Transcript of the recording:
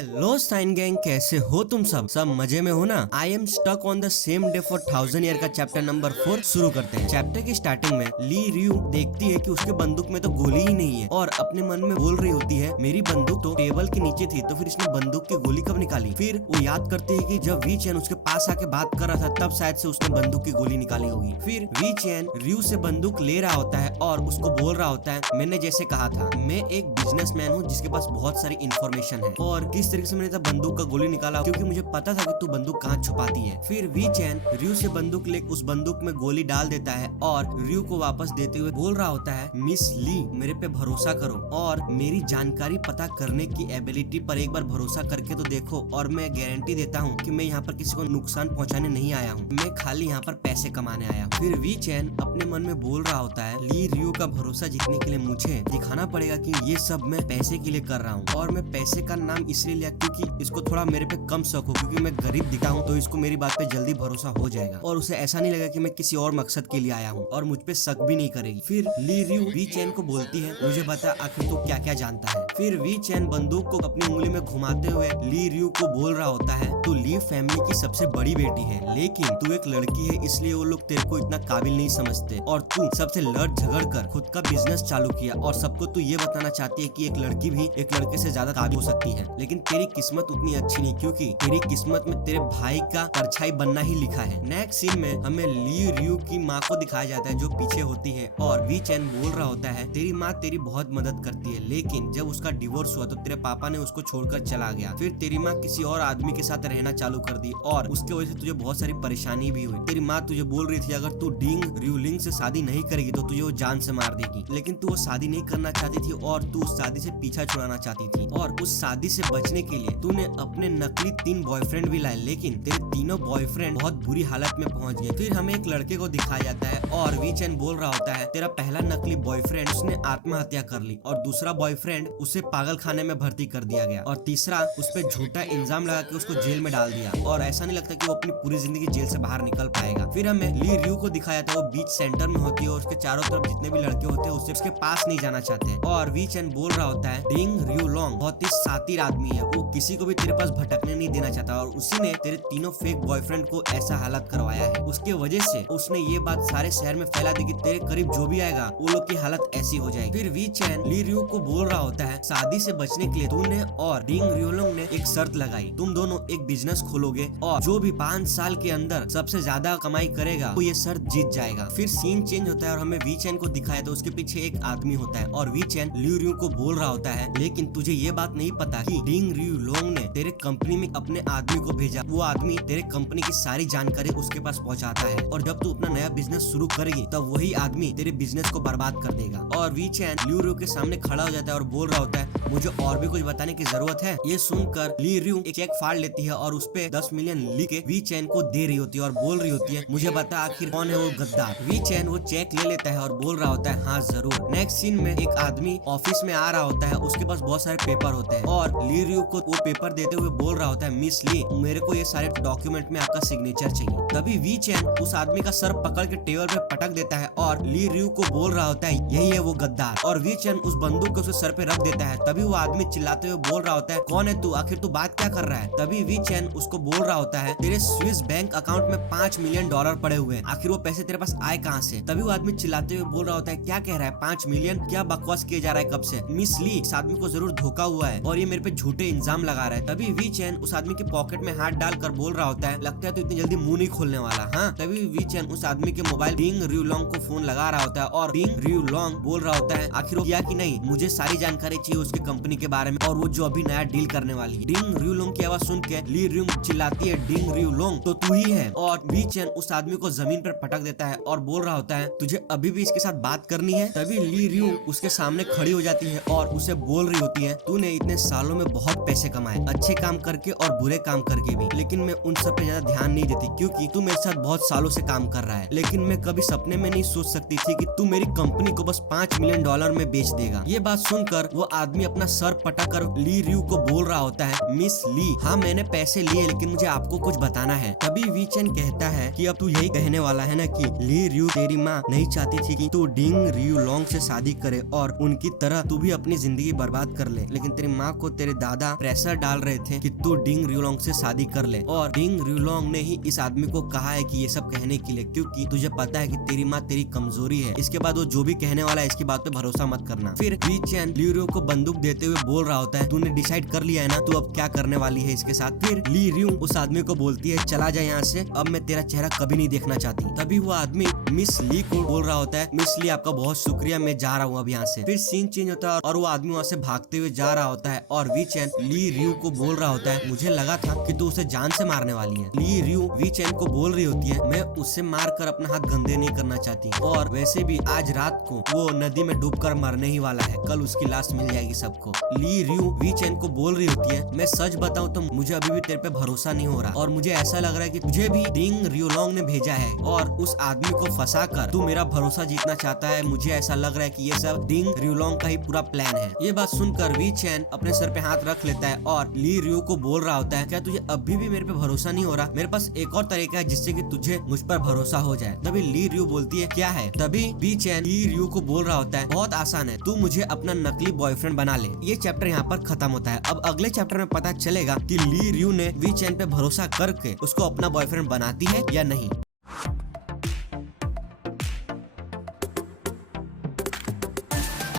Hello sign gang, कैसे हो तुम सब मजे में हो ना। I am stuck on the same day for 1000 year का चैप्टर नंबर 4 शुरू करते हैं। चैप्टर की स्टार्टिंग में ली रियू देखती है कि उसके बंदूक में तो गोली ही नहीं है और अपने मन में बोल रही होती है मेरी बंदूक तो टेबल के नीचे थी, तो फिर इसने बंदूक की गोली कब निकाली। फिर वो याद करती है कि जब वी चैन उसके पास आके बात कर रहा था तब शायद से उसने बंदूक की गोली निकाली होगी। फिर वी चैन रियू से बंदूक ले रहा होता है और उसको बोल रहा होता है मैंने जैसे कहा था मैं एक बिजनेसमैन हूँ जिसके पास बहुत सारी इन्फॉर्मेशन है और किस तरीके से मैंने तब बंदूक का गोली निकाला क्योंकि मुझे पता था कि तू बंदूक कहाँ छुपाती है। फिर वी चैन रियू से बंदूक ले उस बंदूक में गोली डाल देता है और रियू को वापस देते हुए बोल रहा होता है मिस ली मेरे पे भरोसा करो और मेरी जानकारी पता करने की एबिलिटी पर एक बार भरोसा करके तो देखो और मैं गारंटी देता हूँ कि मैं यहाँ पर किसी को नुकसान पहुँचाने नहीं आया हूँ, मैं खाली यहाँ पर पैसे कमाने आया हूँ। फिर वी चैन अपने मन में बोल रहा होता है ली रियू का भरोसा जीतने के लिए मुझे दिखाना पड़ेगा कि ये सब मैं पैसे के लिए कर रहा हूँ और मैं पैसे का नाम इसलिए लिया क्योंकि इसको थोड़ा मेरे पे कम शक हो, क्योंकि मैं गरीब दिखता हूँ तो इसको मेरी बात पे जल्दी भरोसा हो जाएगा और उसे ऐसा नहीं लगा कि मैं किसी और मकसद के लिए आया हूँ और मुझ पे शक भी नहीं करेगी। फिर ली रियू वी चैन को बोलती है मुझे बता आखिर तू क्या क्या जानता है। फिर वी चैन बंदूक को अपनी उंगली में घुमाते हुए ली रियू को बोल रहा होता है तू ली फैमिली की सबसे बड़ी बेटी है लेकिन तू एक लड़की है इसलिए वो लोग तेरे को इतना काबिल नहीं समझते और तू सबसे लड़ झगड़ कर खुद का बिजनेस चालू किया और सबको तू ये बताना चाहती है कि एक लड़की भी एक लड़के से ज्यादा काबिल हो सकती है, लेकिन तेरी किस्मत उतनी अच्छी नहीं क्योंकि तेरी किस्मत में तेरे भाई का परछाई बनना ही लिखा है। नेक्स्ट सीन में हमें ली रियू की माँ को दिखाया जाता है जो पीछे होती है और वी चैन बोल रहा होता है तेरी माँ तेरी बहुत मदद करती है लेकिन जब उसका डिवोर्स हुआ तो तेरे पापा ने उसको छोड़कर चला गया, फिर तेरी माँ किसी और आदमी के साथ रहना चालू कर दी और उसके वजह से तुझे बहुत सारी परेशानी भी हुई। तेरी माँ तुझे बोल रही थी अगर तू डिंग रियूलिंग से शादी नहीं करेगी तो तुझे वो जान से मार देगी, लेकिन तू वो शादी नहीं करना चाहती थी और तू उस शादी से पीछा छुड़ाना चाहती थी और उस शादी से बचने के लिए तूने अपने नकली 3 बॉयफ्रेंड भी लाए लेकिन तेरे तीनों बॉयफ्रेंड बहुत बुरी हालत में पहुंच गए। फिर हमें एक लड़के को दिखाया जाता है और वी चैन बोल रहा होता है तेरा पहला नकली बॉयफ्रेंड उसने आत्महत्या कर ली और दूसरा बॉयफ्रेंड उसे पागल खाने में भर्ती कर दिया गया और तीसरा उस पर झूठा इल्जाम लगा के उसको जेल में डाल दिया और ऐसा नहीं लगता कि वो अपनी पूरी जिंदगी जेल से बाहर निकल पाएगा। फिर हमें ली रियू को दिखाया था वो बीच सेंटर में होती है और उसके चारों तरफ जितने भी लड़के होते हैं उससे उसके पास नहीं जाना चाहते और वी चैन बोल रहा होता है डिंग रियू लॉन्ग बहुत ही शातिर आदमी है, वो किसी को भी तेरे पास भटकने नहीं देना चाहता और उसी ने तेरे तीनों फेक बॉयफ्रेंड को ऐसा हालत करवाया है, उसके वजह से उसने ये बात सारे शहर में फैला दी कि तेरे करीब जो भी आएगा वो लोग की हालत ऐसी हो जाएगी। फिर वी चैन ली रियू को बोल रहा होता है शादी से बचने के लिए तूने और डिंग रियू लॉन्ग ने एक शर्त लगाई, तुम दोनों एक बिजनेस खोलोगे और जो भी 5 साल के अंदर सबसे ज्यादा कमाई करेगा वो ये शर्त जीत जाएगा। फिर सीन चेंज होता है और हमें वी चैन को दिखाया तो उसके पीछे एक आदमी होता है और वी चैन ली रियू को बोल रहा होता है लेकिन तुझे ये बात नहीं पता कि डिंग रियू लॉन्ग ने तेरे कंपनी में अपने आदमी को भेजा, वो आदमी तेरे कंपनी की सारी जानकारी उसके पास पहुंचाता है और जब तू अपना नया बिजनेस शुरू करेगी तब वही आदमी तेरे बिजनेस को बर्बाद कर देगा। और वी चैन ली रियू के सामने खड़ा हो जाता है और बोल रहा होता है मुझे और भी कुछ बताने की जरूरत है। ये सुनकर ली रियू एक चेक फाड़ लेती है और उस पे 10 मिलियन लिख के वी चैन को दे रही होती है और बोल रही होती है मुझे बता आखिर कौन है वो गद्दार। वी चैन वो चेक ले लेता है और बोल रहा होता है हाँ जरूर। नेक्स्ट सीन में एक आदमी ऑफिस में आ रहा होता है, उसके पास बहुत सारे पेपर होते हैं और ली रियू को वो पेपर देते हुए बोल रहा होता है मिस ली मेरे को ये सारे डॉक्यूमेंट में आपका सिग्नेचर चाहिए। तभी वी चैन उस आदमी का सर पकड़ के टेबल पे पटक देता है और ली रियू को बोल रहा होता है यही है वो गद्दार और वी चैन उस बंदूक को उसके सर पे रख देता है। तभी वो आदमी चिल्लाते हुए बोल रहा होता है कौन है तू, आखिर तू बात क्या कर रहा है। तभी वी चैन उसको बोल रहा होता है तेरे स्विस बैंक अकाउंट में $5 मिलियन पड़े हुए हैं, आखिर वो पैसे तेरे पास आए कहाँ से। तभी वो आदमी चिल्लाते हुए बोल रहा होता है क्या कह रहा है 5 मिलियन, क्या बकवास किया जा रहा है कब से, मिस ली इस आदमी को जरूर धोखा हुआ है और ये मेरे पे झूठे इल्जाम लगा रहा है। तभी वी चैन उस आदमी के पॉकेट में हाथ डालकर बोल रहा होता है लगता है तो इतनी जल्दी मुंह नहीं खोलने वाला। हाँ तभी वी चैन उस आदमी के मोबाइल डिंग रियू लॉन्ग को फोन लगा रहा होता है और डिंग रियू लॉन्ग बोल रहा होता है आखिर वो किया कि नहीं, मुझे सारी जानकारी चाहिए उसके कंपनी के बारे में और वो जो अभी नया डील करने वाली है। डिंग रियू लॉन्ग की आवाज सुन के ली रियू चिल्लाती है डिंग रियू लॉन्ग तो तू ही है और वी चैन उस आदमी को जमीन पर पटक देता है और बोल रहा होता है तुझे अभी भी इसके साथ बात करनी है। तभी ली रियू उसके सामने खड़ी हो जाती है और उसे बोल रही होती है तूने इतने सालों में बहुत पैसे कमाए अच्छे काम करके और बुरे काम करके भी, लेकिन मैं उन सब पे ज्यादा ध्यान नहीं देती क्योंकि तू मेरे साथ बहुत सालों से काम कर रहा है, लेकिन मैं कभी सपने में नहीं सोच सकती थी कि तू मेरी कंपनी को बस $5 मिलियन में बेच देगा। ये बात सुनकर वो आदमी अपना सर पटाकर ली रियू को बोल रहा होता है मिस ली हाँ मैंने पैसे लिए लेकिन मुझे आपको कुछ बताना है। तभी वी चैन कहता है कि अब तू यही कहने वाला है ना कि ली रियू तेरी माँ नहीं चाहती थी कि तू डिंग रियू लॉन्ग से शादी करे और उनकी तरह तू भी भी अपनी जिंदगी बर्बाद कर ले, लेकिन तेरी माँ को तेरे दादा प्रेशर डाल रहे थे कि तू डिंग रियोलोंग से शादी कर ले, और डिंग रियोलोंग ने ही इस आदमी को कहा है कि ये सब कहने के लिए, क्योंकि तुझे पता है कि तेरी माँ तेरी कमजोरी है। इसके बाद वो जो भी कहने वाला है इसकी बात पे भरोसा मत करना। फिर वी चैन ली रियो को बंदूक देते हुए बोल रहा होता है, तूने डिसाइड कर लिया है ना तू अब क्या करने वाली है इसके साथ। फिर ली रियो उस आदमी को बोलती है, चला जा यहाँ से, अब मैं तेरा चेहरा कभी नहीं देखना चाहती। तभी वो आदमी मिस ली को बोल रहा होता है, मिस ली आपका बहुत शुक्रिया, मैं जा रहा हूँ अब यहाँ से। फिर सीन चेंज होता है और वो आदमी वहाँ से भागते हुए जा रहा होता है, और वी चैन ली रियो को बोल रहा होता है, मुझे लगा था कि तू उसे जान से मारने वाली है। ली रियो वी चैन को बोल रही होती है, मैं उससे मार कर अपना हाथ गंदे नहीं करना चाहती, और वैसे भी आज रात को वो नदी में डूबकर मरने ही वाला है, कल उसकी लाश मिल जाएगी सबको। ली रियो वी चैन को बोल रही होती है, मैं सच बताऊं तो मुझे अभी भी तेरे पे भरोसा नहीं हो रहा, और मुझे ऐसा लग रहा है कि तुझे भी डिंग रियोलोंग ने भेजा है और उस आदमी को फंसा कर तू मेरा भरोसा जीतना चाहता है। मुझे ऐसा लग रहा है कि ये सब डिंग रियोलोंग का ही पूरा प्लान है। ये बात सुनकर वी चैन अपने सर पे हाथ रख लेता है और ली रियो को बोल रहा होता है, क्या तुझे अभी भी मेरे पे भरोसा नहीं हो रहा? मेरे पास एक और तरीका है जिससे कि तुझे मुझ पर भरोसा हो जाए। तभी ली रियो बोलती है, क्या है? तभी वी चैन ली रियो को बोल रहा होता है, बहुत आसान है, तू मुझे अपना नकली बॉयफ्रेंड बना ले। ये चैप्टर यहाँ पर खत्म होता है। अब अगले चैप्टर में पता चलेगा कि ली रियो ने वी चैन पे भरोसा करके उसको अपना बॉयफ्रेंड बनाती है या नहीं।